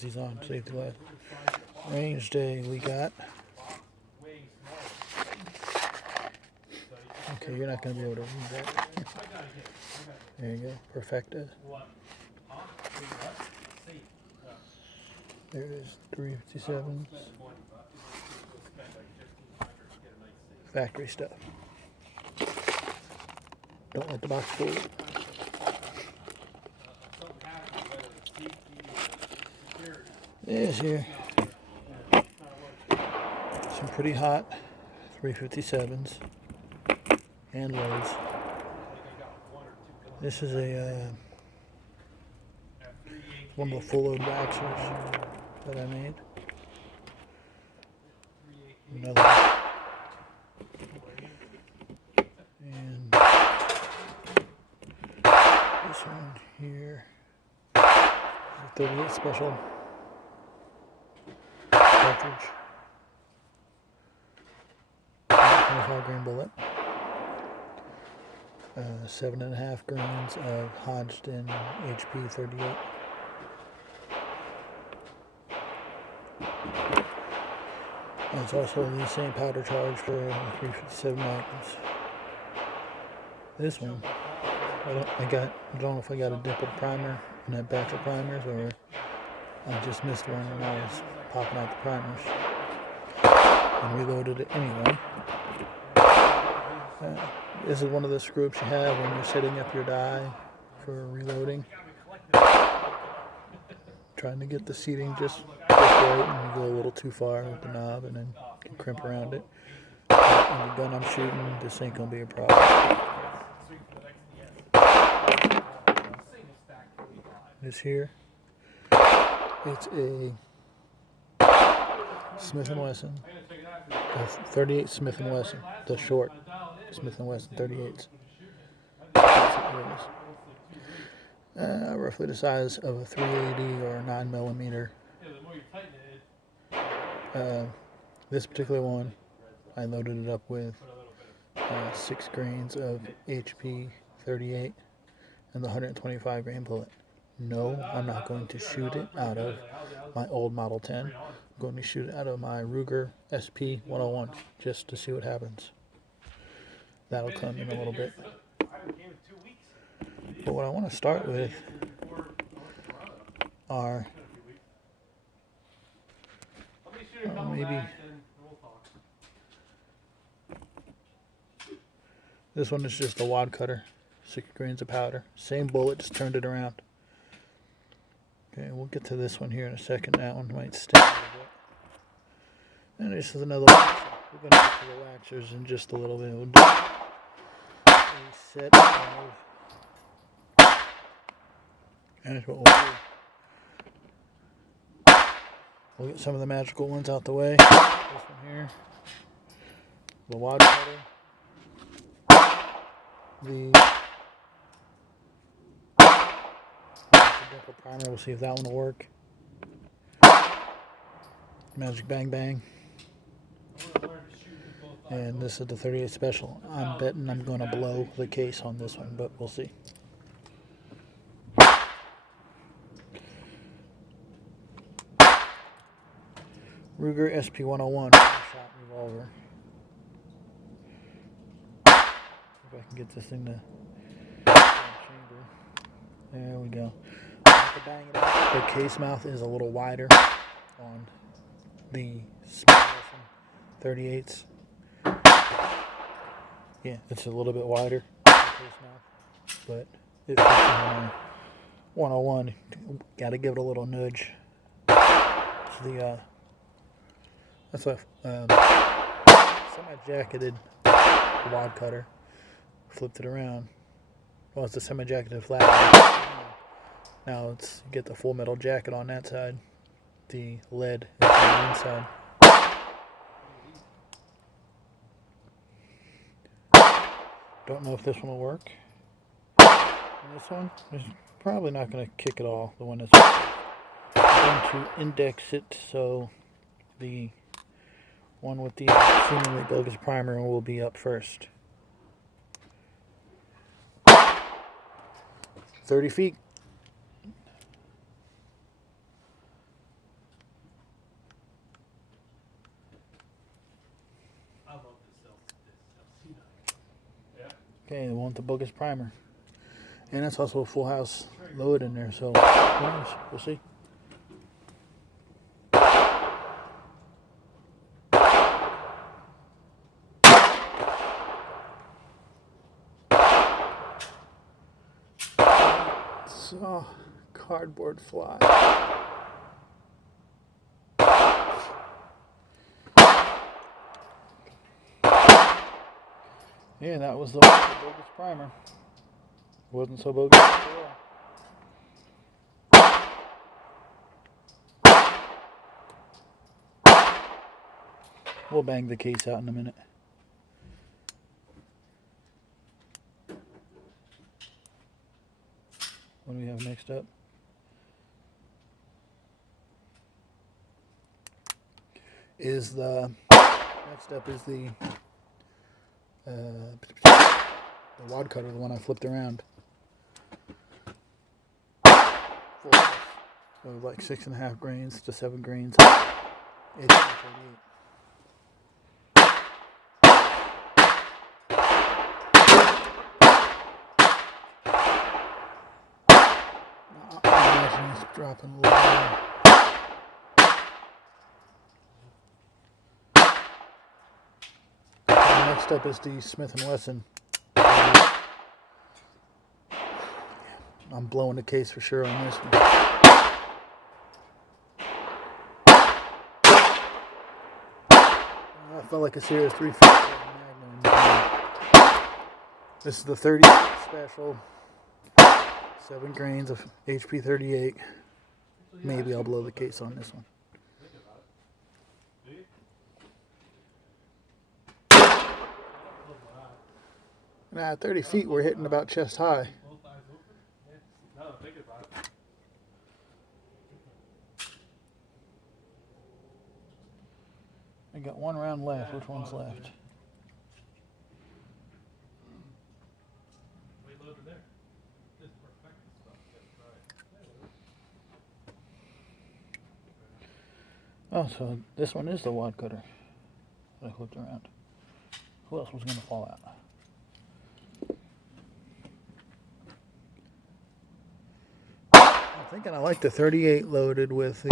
these on. Safety last. Range day we got. Okay, you're not going to be able to read that. There you go. Perfecta. There it is. 357s. Factory stuff. Don't let the box fool you. There's here. Some pretty hot 357s and loads. This is one of the full load waxers that I made. Another one. And this one here. 38 special cartridge. 25 grain bullet. 7.5 grains of Hodgdon HP 38. And it's also the same powder charge for 357 Magnums. This one, I don't know if I got a dimpled primer in that batch of primers, or I just missed one when I was popping out the primers and reloaded it anyway. This is one of the screws you have when you're setting up your die for reloading. Trying to get the seating just right, and you go a little too far with the knob, and then you can crimp around it. On the gun I'm shooting, this ain't gonna be a problem. This here, it's a Smith & Wesson, a 38 Smith & Wesson, the short Smith & Wesson 38s. Roughly the size of a 380 or a 9mm. This particular one, I loaded it up with 6 grains of HP 38 and the 125 grain bullet. No, I'm not going to shoot it out of my old Model 10. I'm going to shoot it out of my Ruger SP 101 just to see what happens. That'll come in a little bit. But what I want to start with are maybe this one is just a wad cutter, 6 grains of powder, same bullet, just turned it around. Okay, we'll get to this one here in a second. That one might stick a little bit. And this is another one. We're going to get to the waxers in just a little bit. We'll do a set of, and that's what we'll do. We'll get some of the magical ones out the way. This one here, the wad cutter, the dimple primer. We'll see if that one will work. Magic Bang Bang. And this is the 38 Special. I'm betting I'm going to blow the case on this one, but we'll see. Ruger SP 101 shot revolver. If I can get this thing to chamber. There we go. I have to bang it out. The case mouth is a little wider on the Smith & Wesson 38s. Yeah, it's a little bit wider on the case mouth, but it's 101. Got to give it a little nudge. So that's a semi-jacketed wad cutter. Flipped it around. Well, it's a semi-jacketed flat. Now let's get the full metal jacket on that side. The lead is on the inside. Don't know if this one will work. And this one is probably not going to kick at all. The one that's I'm going to index it so the one with the seemingly bogus primer will be up first. 30 feet. Okay, the one with the bogus primer. And that's also a full house load in there, so who knows? We'll see. So, cardboard fly. Yeah, that was the bogus primer. Wasn't so bogus after all. We'll bang the case out in a minute. What do we have next up? Next up is the wad cutter, the one I flipped around. So like 6.5 grains to 7 grains. HP 38. Imagine it's dropping a little more. Next up is the Smith & Wesson. I'm blowing the case for sure on this one. That felt like a serious 357 Magnum. This is the 38 special. 7 grains of HP 38. Maybe I'll blow the case on this one. Nah, 30 feet we're hitting about chest high. I got one round left. Which one's left? Oh, so this one is the wad cutter that I flipped around. Who else was going to fall out? I'm thinking I like the 38 loaded with the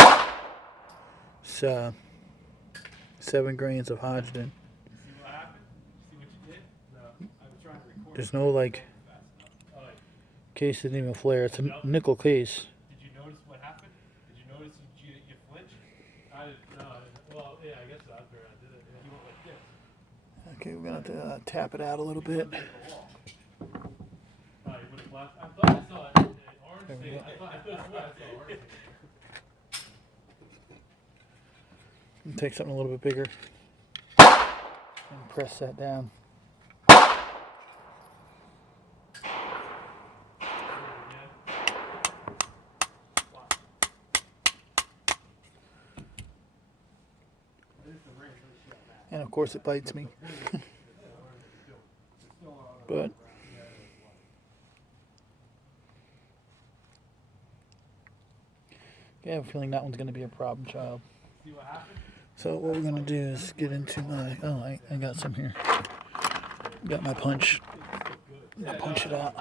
7 grains of Hodgdon. See what happened? See what you did? No, I was trying to record. There's no like case didn't even flare. It's a nickel case. Did you notice what happened? Did you notice you flinched? I didn't. No, I didn't. Well, yeah, I guess that's where I did it. You went like this. Okay, we're gonna have to tap it out a little bit. Oh, you would have left. I thought I saw it. Orange thing. I thought I saw orange. Take something a little bit bigger and press that down. And of course it bites me. But I have a feeling that one's going to be a problem child. So what we're going to do is get into my... Oh, I got some here. Got my punch. I'll punch it out.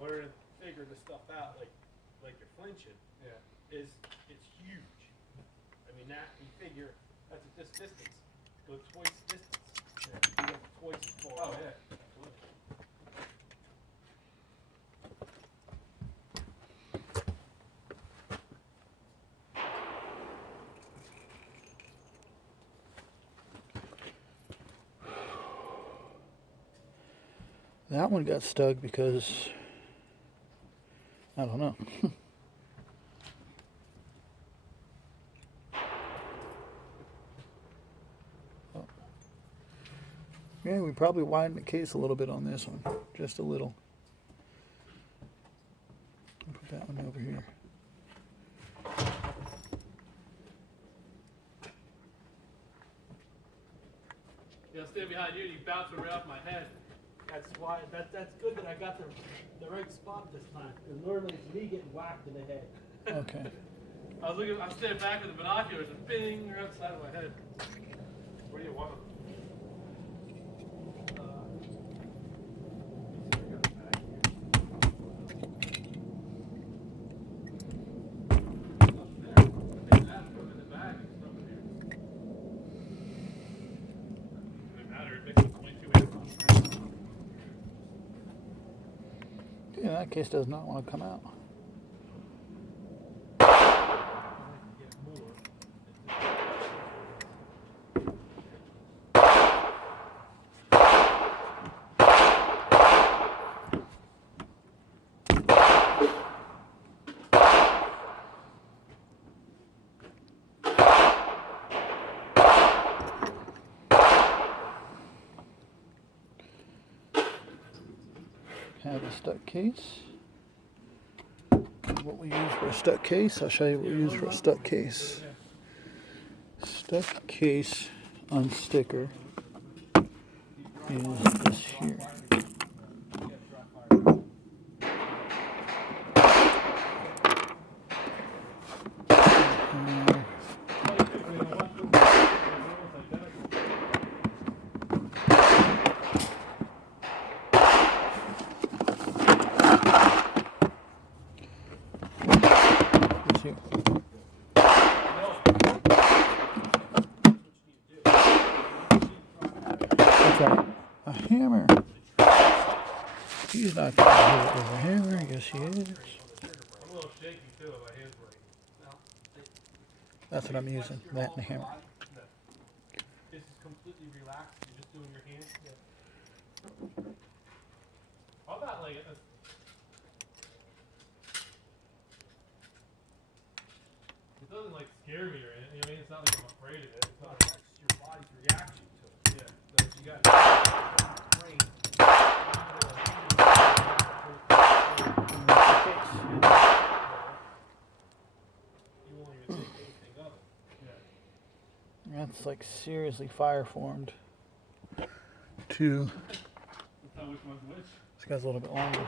Learning, figuring the stuff out, like you're flinching, it's huge. I mean, that you figure that's at this distance, go twice the distance. You go twice as far. Oh yeah, absolutely. That one got stuck because I don't know. Yeah, we probably widened the case a little bit on this one, just a little. I'll put that one over here. Yeah, I'll stand behind you. You bounce right off my head. That's why. That's good that I got the right spot this time. Because normally it's me getting whacked in the head. Okay. I'm standing back with the binoculars and bing, right outside of my head. Where do you want them? Yeah, that case does not want to come out. Have a stuck case. What we use for a stuck case, I'll show you what we use for a stuck case. Stuck case on sticker is this here. This here. What's that? A hammer. He's not going to hit it with a hammer. Yes, he is. I'm a little shaky too. My hands were. That's what I'm using. That and a hammer. This is completely relaxed. You're just doing your hands. I'm not like it. It doesn't like scare me or anything. I mean, it's not like I'm afraid of it. It's not like your body's reaction to it. Yeah. But you got brain. You won't even think anything of it. Yeah. That's like seriously fire formed. Two. That's not which one's which. This guy's a little bit longer.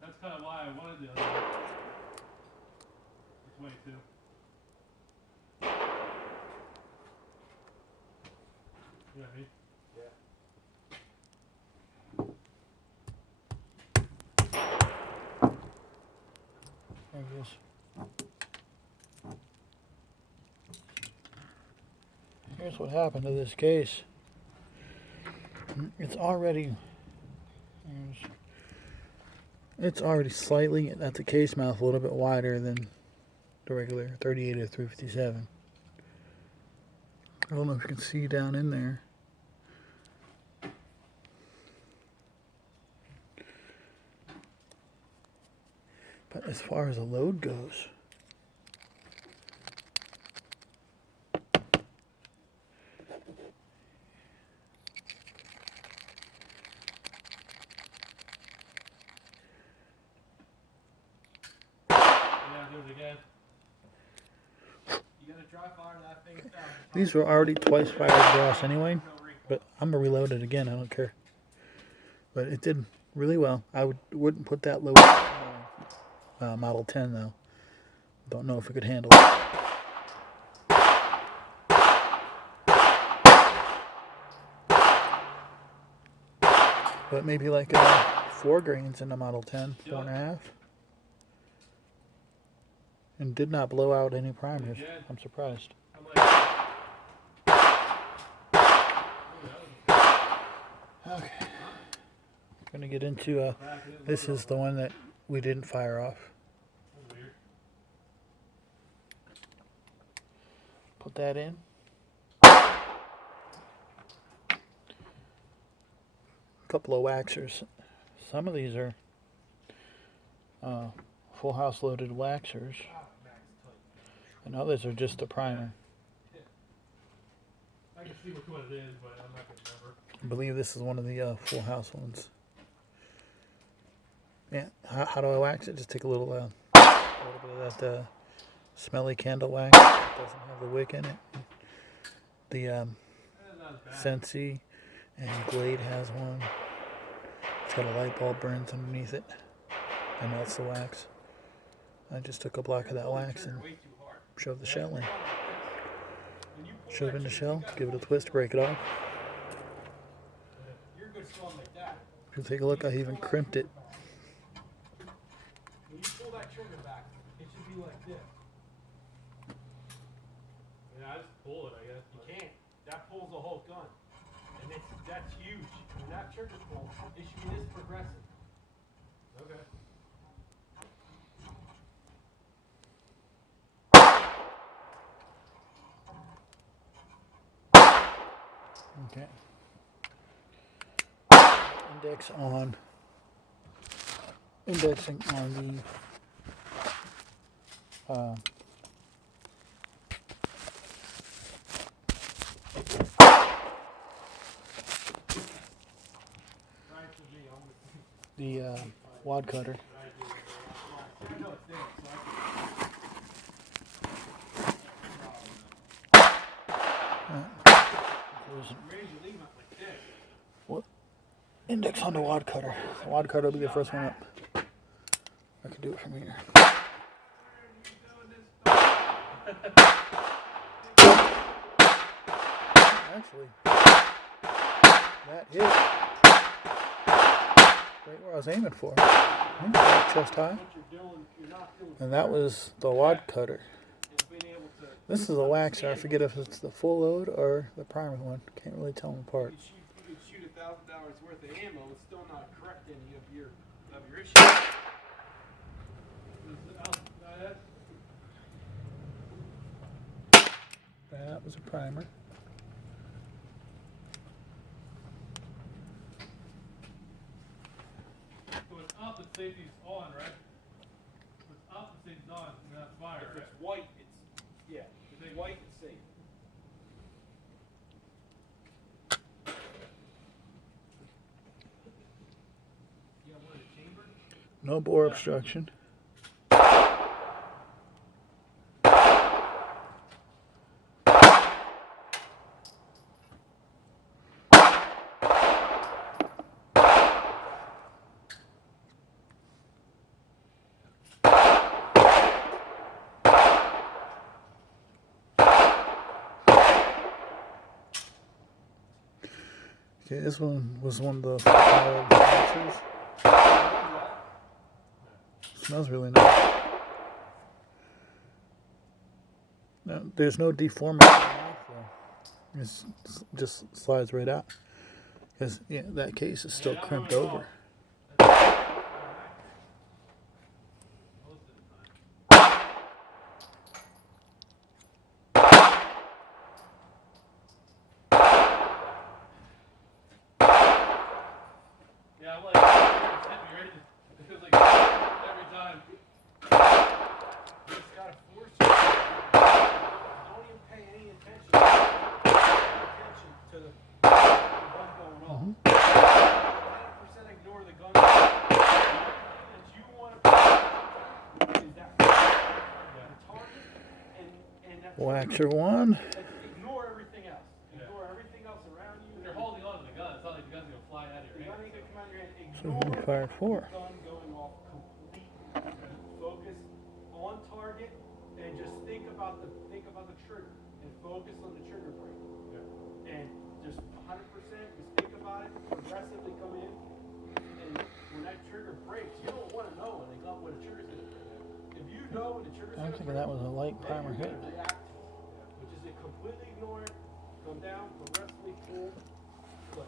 That's kind of why I wanted the other one. The 22. You know what I mean? There it is. Here's what happened to this case. It's already slightly at the case mouth a little bit wider than the regular 38 or 357. I don't know if you can see down in there. But as far as the load goes, again. You gotta dry fire that thing down. these were already twice fired brass anyway, but I'm gonna reload it again. I don't care. But it did really well. I wouldn't put that load on Model 10 though. Don't know if it could handle it. But maybe like 4 grains in the Model 10, 4.5. And did not blow out any primers. I'm surprised. Okay. I'm going to get into, this is the one that we didn't fire off. Put that in. A couple of waxers. Some of these are full house loaded waxers. And others are just a primer. I can see which one it is, but I'm not going to remember. I believe this is one of the Full House ones. Yeah, how do I wax it? Just take a little bit of that smelly candle wax. It doesn't have the wick in it. The Scentsy and Glade has one. It's got a light bulb burns underneath it. And melts the wax. I just took a block of that wax and shoved the shell in. Shove in the shell, give it a twist, break it off. If you take a look, I even crimped it. When you pull that trigger back, it should be like this. Yeah, I just pull it, I guess. You can't. That pulls the whole gun. And that's huge. When that trigger pulls, it should be this progressive. Okay. Okay. Indexing on the wad cutter. What? Index on the wad cutter. The wad cutter will be the first one up. I can do it from here. Actually, that hit right where I was aiming for. Chest high. And that was the wad cutter. This is a waxer. I forget if it's the full load or the primer one. Can't really tell them apart. You could shoot $1,000 worth of ammo and still not correct any of your issues. That was a primer. So it's up, the safety's on, right? If it's up, the safety's on, and that's fire. If it's white, yeah. If it's white, it's safe. You have one in the chamber? No bore obstruction. Okay, this one was one of the waxers. Smells really nice. No, there's no deforming in the mouth though. It just slides right out. Because yeah, that case is still crimped over. Yeah, I'm like, it feels like every time. You just gotta force it. Don't even pay any attention. To the gun going off. 100% ignore the gun. That you want to put is that target and that Waxer one. Ignore everything else. Ignore everything else around you. You're holding on to the gun. It's not like the gun's gonna fly out of your hand. The gun ain't gonna come out of your hand. So we fired four. Gun going off complete. Focus on target and just think about the trigger and focus on the trigger brake. Yeah. And just 100% just think about it. Progressively come in. And when that trigger breaks, you don't want to know when the trigger's gonna break. If you know when the trigger's I'm gonna thinking break, that was a light primer hit. react to it, which is to completely ignore it, come down, progressively pull. But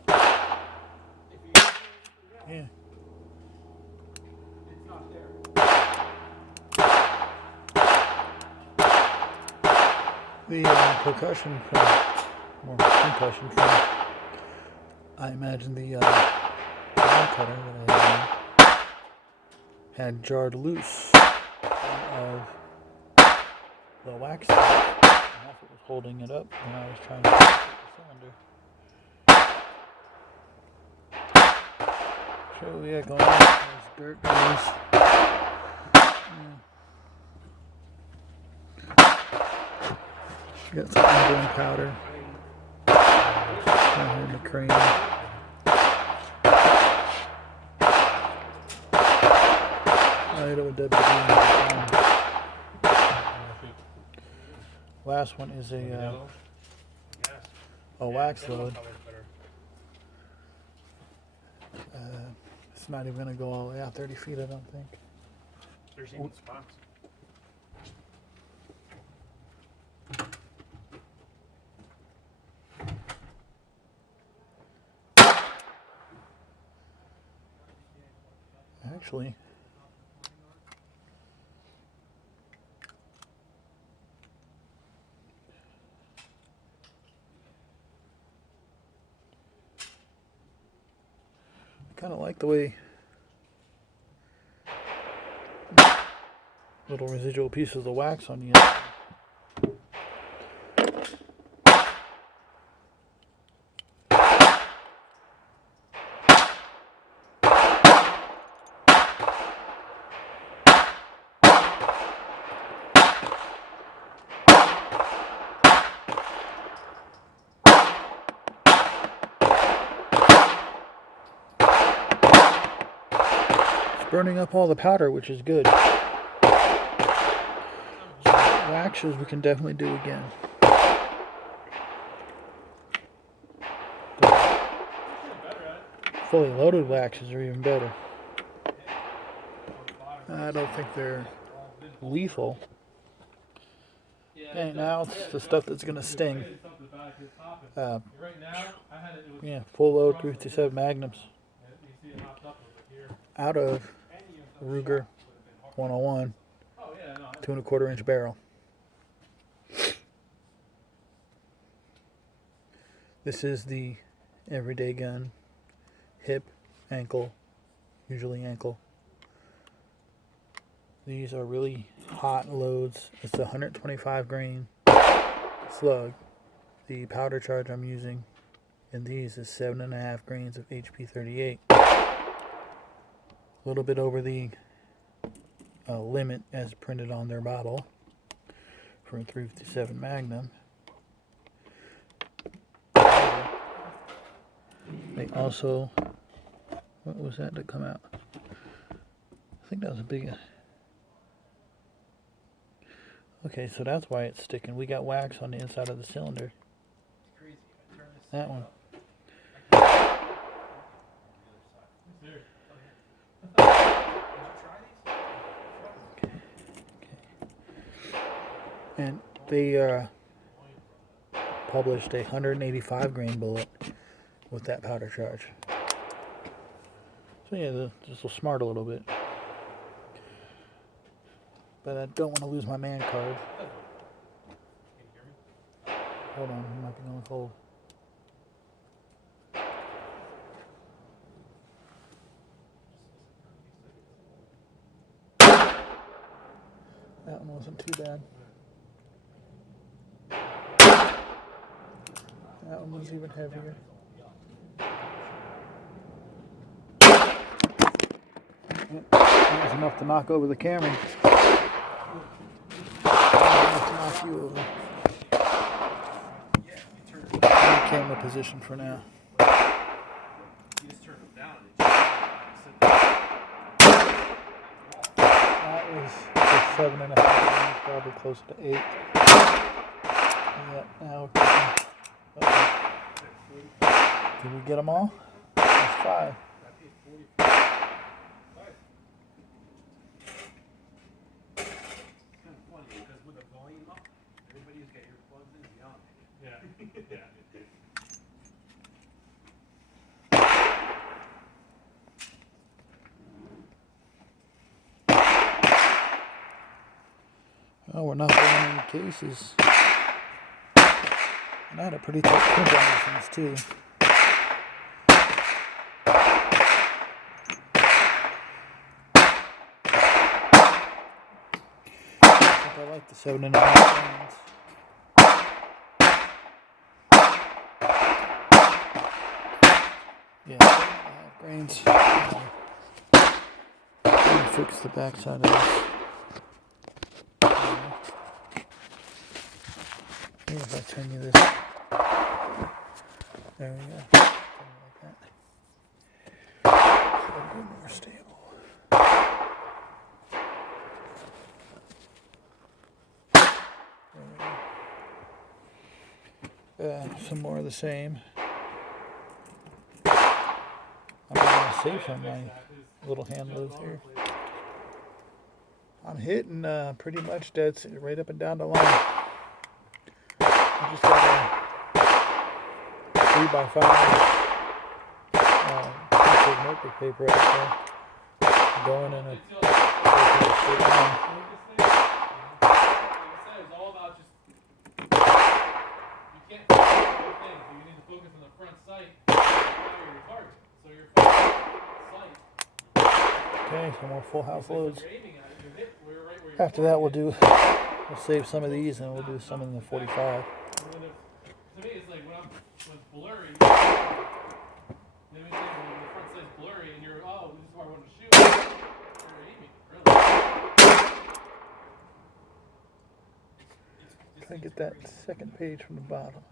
if you don't do anything else, it's not there. The percussion from, or concussion from, I imagine the wad cutter that I had jarred loose of the wax stuff, and that's what was holding it up when I was trying to get the cylinder. So what we got going on is dirt grease. Got some England powder down here in the cream. I hit it with WD. Last one is a wax load. It's not even going to go all the way out 30 feet, I don't think. There's even spots. Actually, I kind of like the way little residual pieces of wax on the inside. Burning up all the powder, which is good. So waxes we can definitely do again. Fully loaded waxes are even better. I don't think they're lethal. Okay, now it's the stuff that's going to sting. Yeah, full load 357 Magnums. Out of Ruger 101 2¼ inch barrel. This is the everyday gun, hip, ankle, usually ankle. These are really hot loads. It's a 125 grain slug. The powder charge I'm using in these is 7.5 grains of HP 38. A little bit over the limit as printed on their bottle for a 357 Magnum. They also, what was that to come out? I think that was a big. Okay, so that's why it's sticking. We got wax on the inside of the cylinder. That one. And they published a 185 grain bullet with that powder charge. So yeah, this will smart a little bit. But I don't want to lose my man card. Hold on, he might be going cold. That one wasn't too bad. That one was even heavier. That was enough to knock over the camera. Enough to knock you over. Camera position for now. That was 7.5, probably closer to 8. Yep, now we're cooking. Did we get them all? That's 5. Oh, we're not buying any cases. And I had a pretty tight print on these things too. I think I I like the 7.5 grains. Yeah, 7.5 grains. Let me fix the backside of this. Maybe if I turn you this. There we go. Turn it like that. So a bit more stable. Some more of the same. I'm going to save some of my little hand loads here. I'm hitting pretty much dead right up and down the line. I just got a 3x5 piece of notebook paper out there going in a straight line. It's all about just, you can't focus on both things. You need to focus on the front sight and fire your target. So you're focusing on the sight. Okay, some more full house loads. You're aiming at it, you hit where you're right where you're After that we'll save some of these and we'll do some in the 45. to me it's like when it's blurry, let me think when the front sight's blurry and you're, oh, this is where I want to shoot, you're aiming, really. Try to get that second page from the bottom.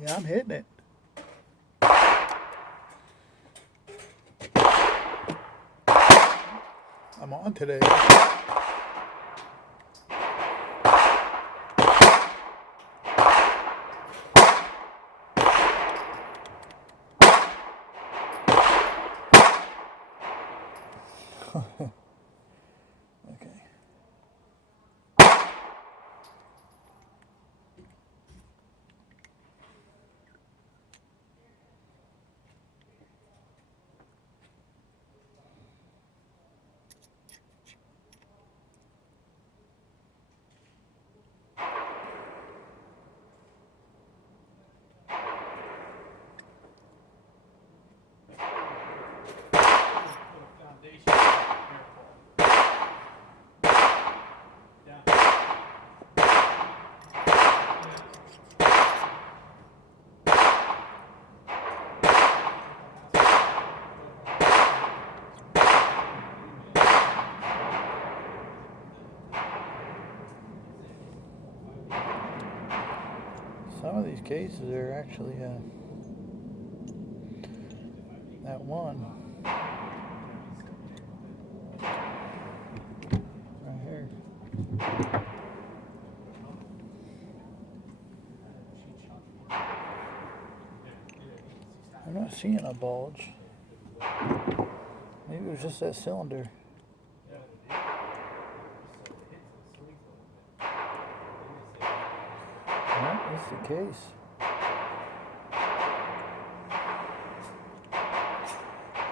Yeah, I'm hitting it. I'm on today. Okay. Some of these cases are actually that one right here. I'm not seeing a bulge. Maybe it was just that cylinder. No, that's the case.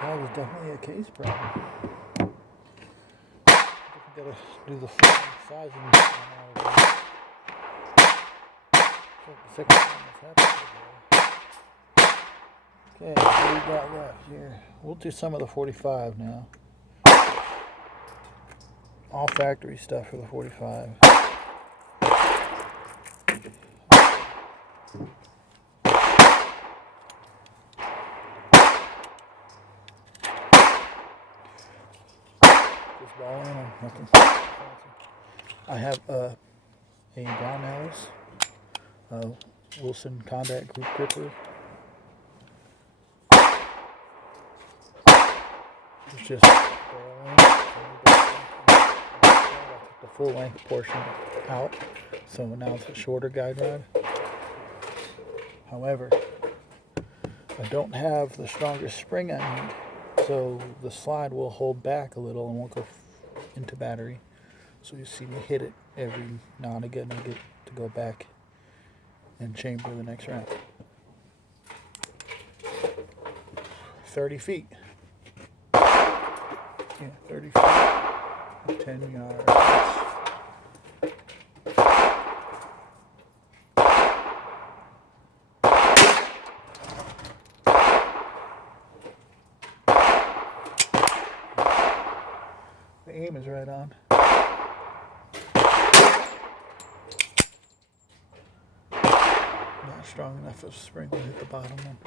That was definitely a case problem. Gotta do the sizing on all of these. The second time that's happened. Okay, what do we got left here? We'll do some of the 45 now. All factory stuff for the 45. Just ball in, nothing fancy. I have a Brownells Wilson Combat Group Gripper. It's just barreling. I took the full length portion out, so now it's a shorter guide rod. However, I don't have the strongest spring I need, so the slide will hold back a little and won't go into battery. So you see me hit it every now and again and get to go back and chamber the next round. 30 feet. Yeah, 30 feet, 10 yards. The aim is right on. Not strong enough for the spring to hit the bottom one.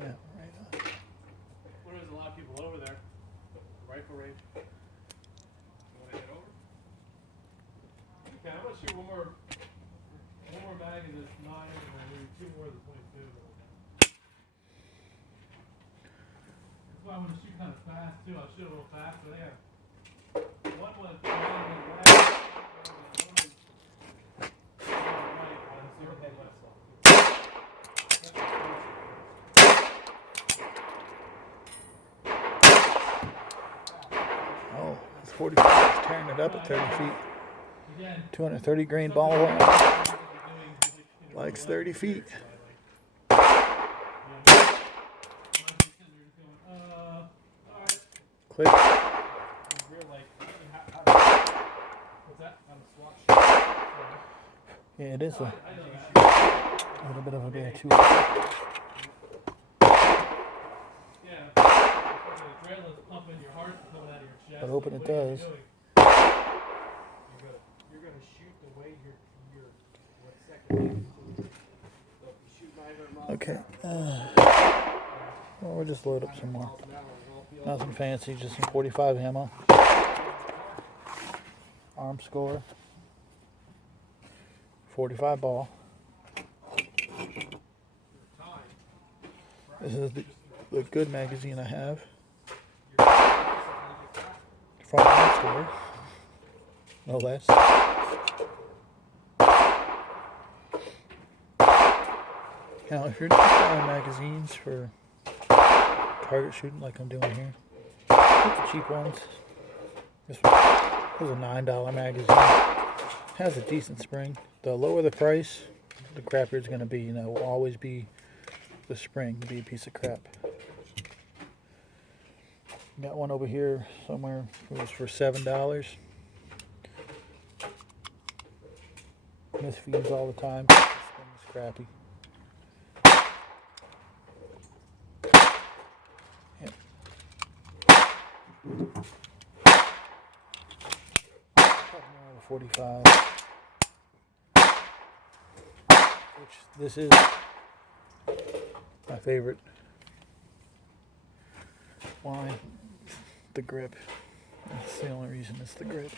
Yeah, right on. Well, there's a lot of people over there. Rifle range. You want to head over? Okay, I'm gonna shoot one more mag in this 9, and then maybe 2 more of the 22. That's why I want to shoot kind of fast too. I'll shoot a little fast, but yeah. One was right, Oh, it's 45. It's tearing it up at 30 feet. 230 grain ball one. Likes 30 feet. Click. Yeah, it is a little bit of a bear too. But open it does. You're gonna shoot the way you're what second. So if you shoot 900 miles Okay. Well, we'll just load up some more. Nothing fancy, just some 45 ammo. Arm score. 45 ball. This is the good magazine I have. From Arm Score. No less. Now, if you're just buying magazines for target shooting like I'm doing here, get the cheap ones. This was a $9 magazine. Has a decent spring. The lower the price, the crappier it's going to be. You know, will always be the spring. Be a piece of crap. Got one over here somewhere. It was for $7. Misfeeds all the time. This thing is crappy. Yep. 45. Which this is my favorite. Why? The grip. That's the only reason it's the grip.